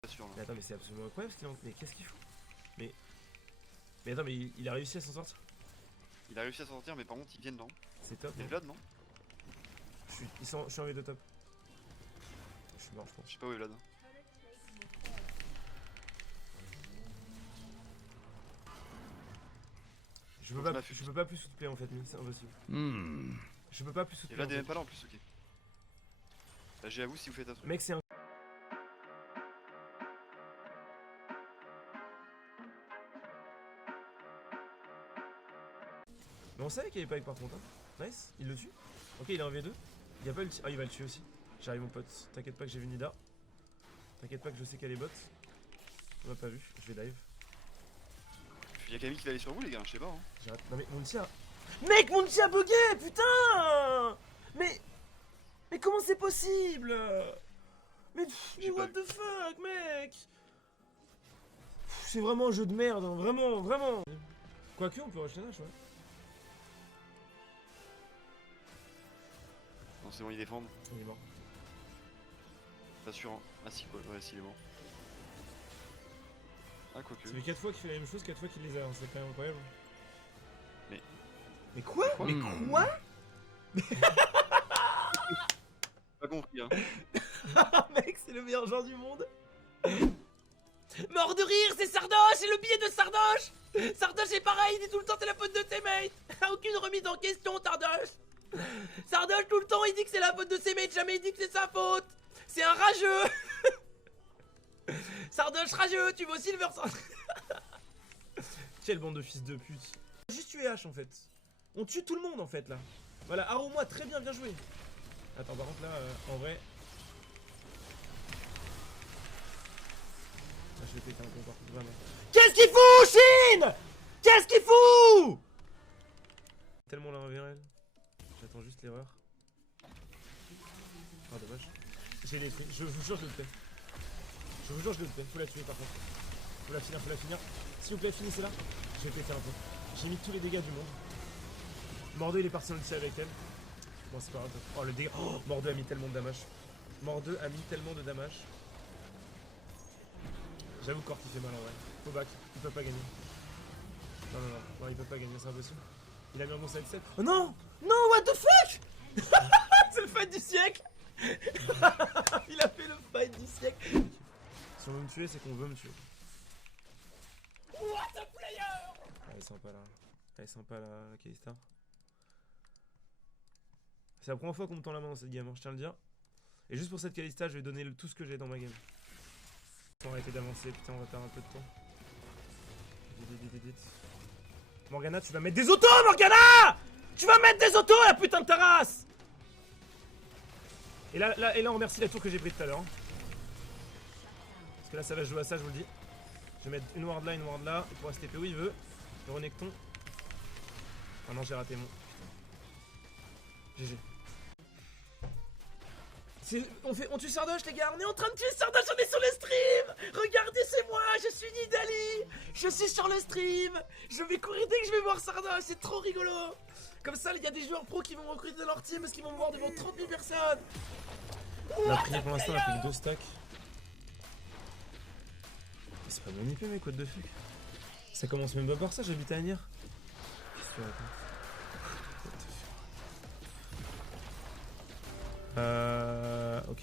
Pas sûr, là. Mais attends, mais c'est absolument incroyable ce qu'il mais qu'est-ce qu'il fout? Mais attends, mais il a réussi à s'en sortir? Il a réussi à s'en sortir, mais par contre, ils viennent dans. C'est top. Il y a Non Vlad, non? je suis en V2 top. Je suis mort, je Je pense. sais pas où est Vlad. Je peux pas plus soutenir en fait, c'est impossible. Je peux pas plus Et soutenir. Vlad est même pas là en plus, ok. Bah, j'ai à vous si vous faites un truc. Mec, c'est un. Mais on savait qu'il y avait pas avec par contre. Hein. Nice, il le tue. Ok, il est en V2. Il y a pas ulti. Ah, il va le tuer aussi. J'arrive, mon pote. T'inquiète pas que j'ai vu Nida. T'inquiète pas que je sais qu'elle est bot. On m'a pas vu, je vais dive. Y'a Camille qui va aller sur vous, les gars, je sais pas. Hein. J'arrête. Non, mais mon ulti a. Mec, mon ulti a bugué, putain. Mais comment c'est possible? Mais what the fuck, mec? C'est vraiment un jeu de merde, hein. Vraiment, vraiment. Quoique, on peut rejeter Nash, ouais. Non, c'est bon, ils défendent. Il est mort. Pas sûr, hein. Ah, si, quoi. Ouais, si, il est mort. Ah, quoique. Ça fait 4 fois qu'il fait la même chose, 4 fois qu'il les a, hein. C'est quand même incroyable. Mais. Mais quoi? Mais quoi? Pas compris, hein. Mec, c'est le meilleur genre du monde. Mort de rire, c'est Sardoche et le billet de Sardoche. Sardoche est pareil, il dit tout le temps c'est la faute de ses mates. Aucune remise en question, Sardoche. Sardoche tout le temps il dit que c'est la faute de ses mates, jamais il dit que c'est sa faute. C'est un rageux. Sardoche rageux, tu veux aussi le verser. Quelle bande de fils de pute. Juste tuer H en fait. On tue tout le monde en fait là. Voilà, Haro moi très bien, bien joué. Attends, par contre là, en vrai. Ah, je vais péter un peu par contre, vraiment. Qu'est-ce qu'il fout, Chine? Qu'est-ce qu'il fout? Tellement la révérelle. J'attends juste l'erreur. Ah, dommage. J'ai les trucs, je vous jure, je le fais. Je vous jure, je le fais. Faut la tuer par contre. Faut la finir, faut la finir. S'il vous plaît, finissez-la. Je vais péter un peu. J'ai mis tous les dégâts du monde. Mordo, il est parti en ulti avec elle. Bon, c'est pas grave. Oh, le dégât. Oh, Mordo a mis tellement de damage. Mordo a mis tellement de damage. J'avoue que Corp il fait mal en vrai. Faut back, il peut pas gagner. Non, non, non, non, il peut pas gagner, c'est impossible. Il a mis un bon side set. Oh non! Non, what the fuck! C'est le fight du siècle! Il a fait le fight du siècle! Si on veut me tuer, c'est qu'on veut me tuer. What a player! Elle est sympa là. Elle est sympa la Kalista. C'est la première fois qu'on me tend la main dans cette game, hein, je tiens à le dire. Et juste pour cette Kalista, je vais donner tout ce que j'ai dans ma game. On va arrêter d'avancer, putain, on va perdre un peu de temps. Morgana, tu vas mettre des autos, Morgana! Tu vas mettre des autos, la putain de ta race! Et là, on remercie la tour que j'ai pris tout à l'heure. Hein. Parce que là, ça va jouer à ça, je vous le dis. Je vais mettre une ward là, une ward là. Il pourra se TP où il veut. Le renecton. Oh non, j'ai raté mon. GG. On tue Sardoche les gars, on est en train de tuer Sardoche, on est sur le stream. Regardez, c'est moi, je suis Nidali. Je suis sur le stream. Je vais courir dès que je vais voir Sardoche, c'est trop rigolo. Comme ça, il y a des joueurs pros qui vont recruter leur team parce qu'ils vont me voir devant 30 000 personnes. On a pris pour l'instant, on a fait que 2 stacks. C'est pas mon IP mec, what the fuck. Ça commence même pas par ça, j'habite à Agnières. Ok.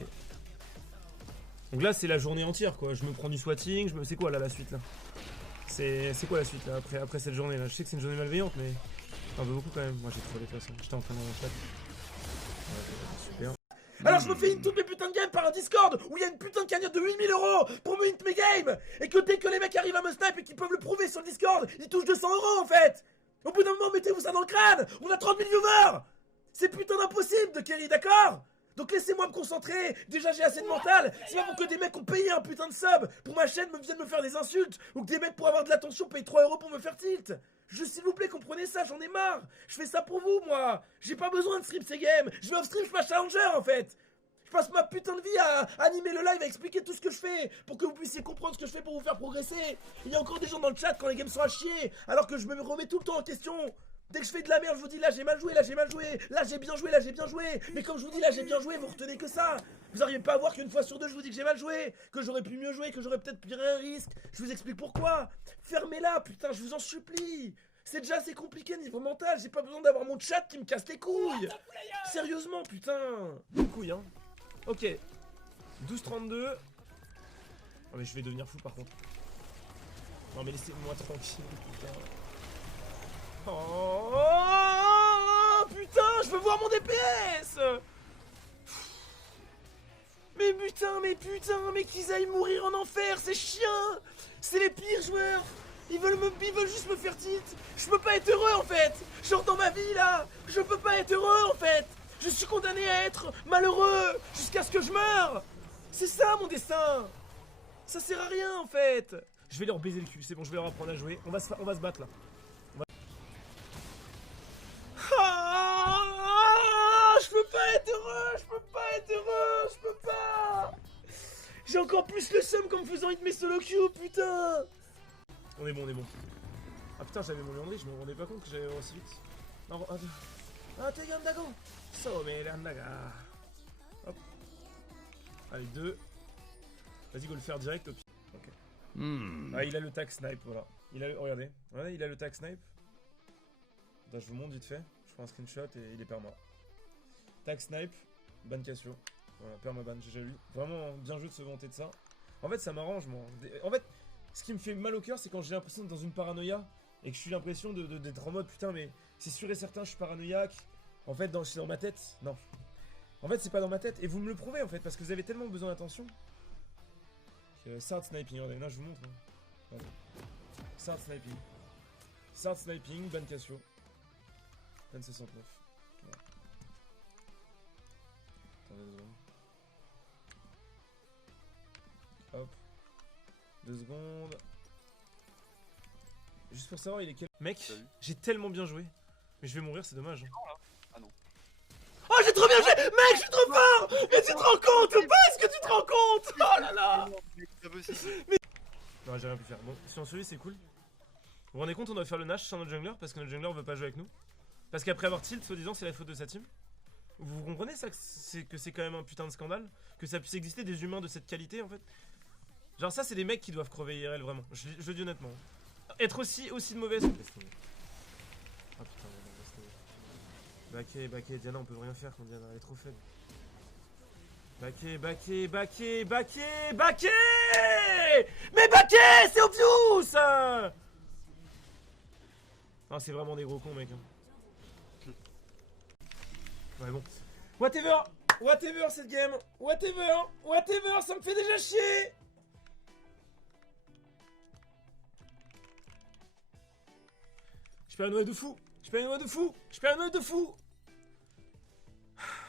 Donc là c'est la journée entière quoi, je me prends du swatting, c'est quoi là la suite là? C'est quoi la suite là après cette journée là? Je sais que c'est une journée malveillante mais un peu beaucoup quand même, moi j'ai trop de toute façon, j'étais en train de mon chat. Ouais, super. Alors je me fais toutes mes putains de games par un Discord où il y a une putain de cagnotte de 8000 € pour me hit mes games. Et que dès que les mecs arrivent à me snipe et qu'ils peuvent le prouver sur le Discord, ils touchent 200 € en fait. Au bout d'un moment mettez-vous ça dans le crâne, on a 30 000 viewers. C'est putain d'impossible de carry, d'accord? Donc laissez-moi me concentrer, déjà j'ai assez de mental. C'est pas pour que des mecs ont payé un putain de sub pour ma chaîne viennent me faire des insultes, ou que des mecs pour avoir de l'attention payent 3 € pour me faire tilt. Juste s'il vous plaît comprenez ça, j'en ai marre. Je fais ça pour vous moi. J'ai pas besoin de stream ces games, je vais off stream, je suis pas challenger en fait. Je passe ma putain de vie à animer le live, à expliquer tout ce que je fais pour que vous puissiez comprendre ce que je fais pour vous faire progresser. Il y a encore des gens dans le chat quand les games sont à chier, alors que je me remets tout le temps en question. Dès que je fais de la merde, je vous dis là j'ai mal joué, là j'ai mal joué, là j'ai bien joué, là j'ai bien joué. Mais comme je vous dis là j'ai bien joué, vous retenez que ça. Vous n'arrivez pas à voir qu'une fois sur deux je vous dis que j'ai mal joué, que j'aurais pu mieux jouer, que j'aurais peut-être pris un risque. Je vous explique pourquoi. Fermez-la, putain, je vous en supplie. C'est déjà assez compliqué niveau mental, j'ai pas besoin d'avoir mon chat qui me casse les couilles. Sérieusement, putain. Couilles, hein. Ok. 12-32. Oh mais je vais devenir fou par contre. Non mais laissez-moi tranquille, putain. Oh putain, je veux voir mon DPS. Mais putain, mais qu'ils aillent mourir en enfer, ces chiens. C'est les pires joueurs. Ils veulent juste me faire tilt. Je peux pas être heureux en fait. Genre dans ma vie là, je peux pas être heureux en fait. Je suis condamné à être malheureux jusqu'à ce que je meure. C'est ça mon destin. Ça sert à rien en fait. Je vais leur baiser le cul, c'est bon, je vais leur apprendre à jouer. On va se battre là. Je peux pas être heureux, je peux pas. J'ai encore plus le seum qu'en me faisant hit mes solo queue, putain. On est bon. Ah putain, j'avais mon Leandry, je me rendais pas compte que j'avais aussi vite. Non, t'es Gandago. So, mais Gandaga. Hop. Allez, 2. Vas-y, go le faire direct au pire. Ok. Ah, il a le tag snipe, voilà. Regardez, il a le tag snipe. Attends, je vous montre vite fait. Je prends un screenshot et il est perma. Tag snipe, ban Cassio. Voilà, permaban, j'ai déjà lu. Vraiment bien joué de se vanter de ça. En fait, ça m'arrange, moi. En fait, ce qui me fait mal au cœur, c'est quand j'ai l'impression d'être dans une paranoïa et que je suis l'impression d'être en mode putain, mais c'est sûr et certain, je suis paranoïaque. En fait, c'est dans ma tête. Non. En fait, c'est pas dans ma tête. Et vous me le prouvez, en fait, parce que vous avez tellement besoin d'attention. Sard sniping, regardez, là je vous montre. Hein. Sard sniping. Sard sniping, ban Cassio. Ban 69. Voilà. Attendez 2 secondes. Hop. 2 secondes. Juste pour savoir, il est quel. Mec, j'ai tellement bien joué. Mais je vais mourir, c'est dommage. Ah non. Oh, j'ai trop bien joué! Mec, je suis trop fort! Mais tu te rends compte ou pas? Est-ce que tu te rends compte? Oh là là! Mais... Non, j'ai rien pu faire. Bon, si on se lit, c'est cool. Vous vous rendez compte, on doit faire le Nash sur notre jungler parce que notre jungler veut pas jouer avec nous. Parce qu'après avoir tilt, soi-disant, c'est la faute de sa team. Vous comprenez ça, que c'est quand même un putain de scandale? Que ça puisse exister des humains de cette qualité en fait? Genre ça, c'est des mecs qui doivent crever IRL vraiment. Je le dis honnêtement. Être aussi de mauvaise. Ah putain, Baquet, Diana, on peut rien faire quand Diana elle est trop faible. Baquet. Mais Baquet, c'est obvious. Non, c'est vraiment des gros cons, mec. Ouais, bon. Whatever cette game. Whatever, ça me fait déjà chier. Je perds une noix de fou.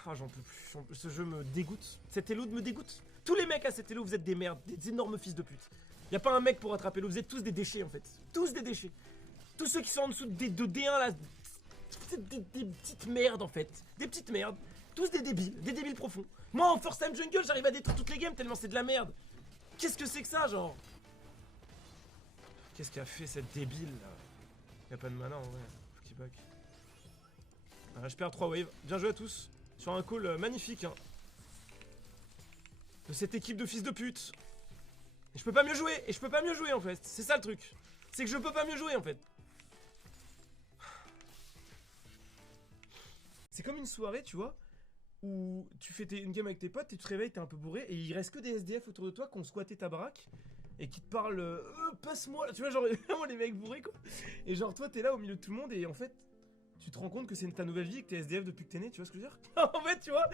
Ah, j'en peux plus. Ce jeu me dégoûte. Cet elo me dégoûte. Tous les mecs à cet elo, vous êtes des merdes, des énormes fils de pute. Y'a pas un mec pour attraper l'eau, vous êtes tous des déchets en fait. Tous des déchets. Tous ceux qui sont en dessous de D1 là, c'est des petites merdes en fait. Des petites merdes. Tous des débiles profonds. Moi en first time jungle, j'arrive à détruire toutes les games tellement c'est de la merde. Qu'est-ce que c'est que ça, genre? Qu'est-ce qu'a fait cette débile là? Y'a pas de mana en vrai. Faut qu'il back. Ah, je perds 3 waves. Bien joué à tous. Sur un call magnifique hein. De cette équipe de fils de pute. Et je peux pas mieux jouer. En fait. C'est ça le truc. C'est que je peux pas mieux jouer en fait. C'est comme une soirée, tu vois, où tu fais une game avec tes potes et tu te réveilles, t'es un peu bourré et il reste que des SDF autour de toi qui ont squatté ta baraque et qui te parlent passe-moi, tu vois, genre vraiment les mecs bourrés quoi. Et genre toi t'es là au milieu de tout le monde et en fait tu te rends compte que c'est ta nouvelle vie et que t'es SDF depuis que t'es né, tu vois ce que je veux dire? En fait tu vois,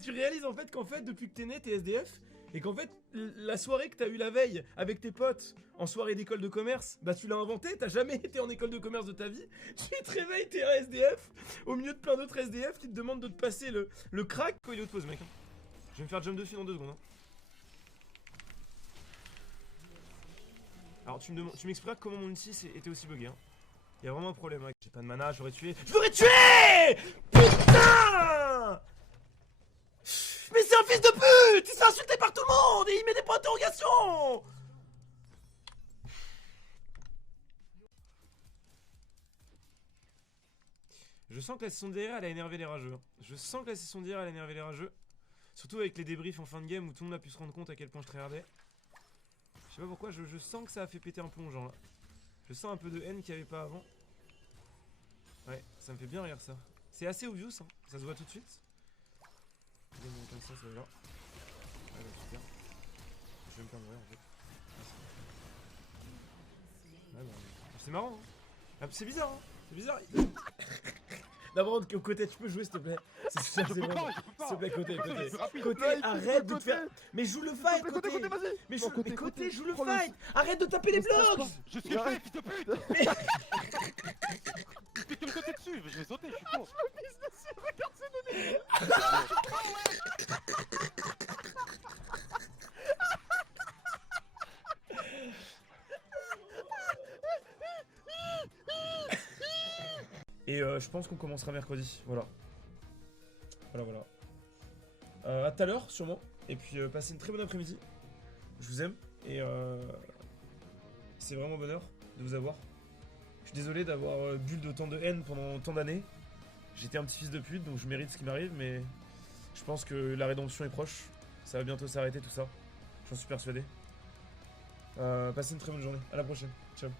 tu réalises en fait qu'en fait depuis que t'es né t'es SDF. Et qu'en fait, la soirée que t'as eu la veille avec tes potes en soirée d'école de commerce, bah tu l'as inventé, t'as jamais été en école de commerce de ta vie. Tu te réveilles, t'es un SDF, au milieu de plein d'autres SDF qui te demandent de te passer le crack. Quoi, il est pause mec. Je vais me faire jump dessus dans 2 secondes. Hein. Alors tu m'expliques comment mon ulti était aussi bugué. Hein. Il y a vraiment un problème. Hein. J'ai pas de mana, j'aurais tué. Je l'aurais tué. Putain. Mais c'est un fils de pute! Il s'est insulté par tout le monde et il met des points d'interrogation! Je sens que la session d'hier, elle a énervé les rageux. Hein. Je sens que la session d'hier, elle a énervé les rageux. Surtout avec les débriefs en fin de game où tout le monde a pu se rendre compte à quel point je tryhardais. Je sais pas pourquoi, je sens que ça a fait péter un plomb, genre là. Je sens un peu de haine qu'il n'y avait pas avant. Ouais, ça me fait bien rire ça. C'est assez obvious, hein. Ça se voit tout de suite. Comme ça va là. Ouais, bah, super. Je vais me faire mourir en fait. Ouais, bah, c'est marrant, hein. Ah, c'est bizarre, hein. C'est bizarre. D'abord, côté, tu peux jouer s'il te plaît. C'est vraiment. S'il te plaît, côté. Côté, arrête de te faire. Mais joue le fight, côté. Mais côté, joue le fight. Arrête de taper les blocs. Je suis fait, fils de pute. Mais tu me sautais dessus, je vais sauter, je suis con. Je me pisse dessus, regarde ce bébé. Et je pense qu'on commencera mercredi, voilà. Voilà. À tout à l'heure, sûrement. Et puis passez une très bonne après-midi. Je vous aime. Et c'est vraiment bonheur de vous avoir. Je suis désolé d'avoir bu de tant de haine pendant tant d'années. J'étais un petit fils de pute, donc je mérite ce qui m'arrive, mais je pense que la rédemption est proche. Ça va bientôt s'arrêter tout ça. J'en suis persuadé. Passez une très bonne journée. À la prochaine. Ciao.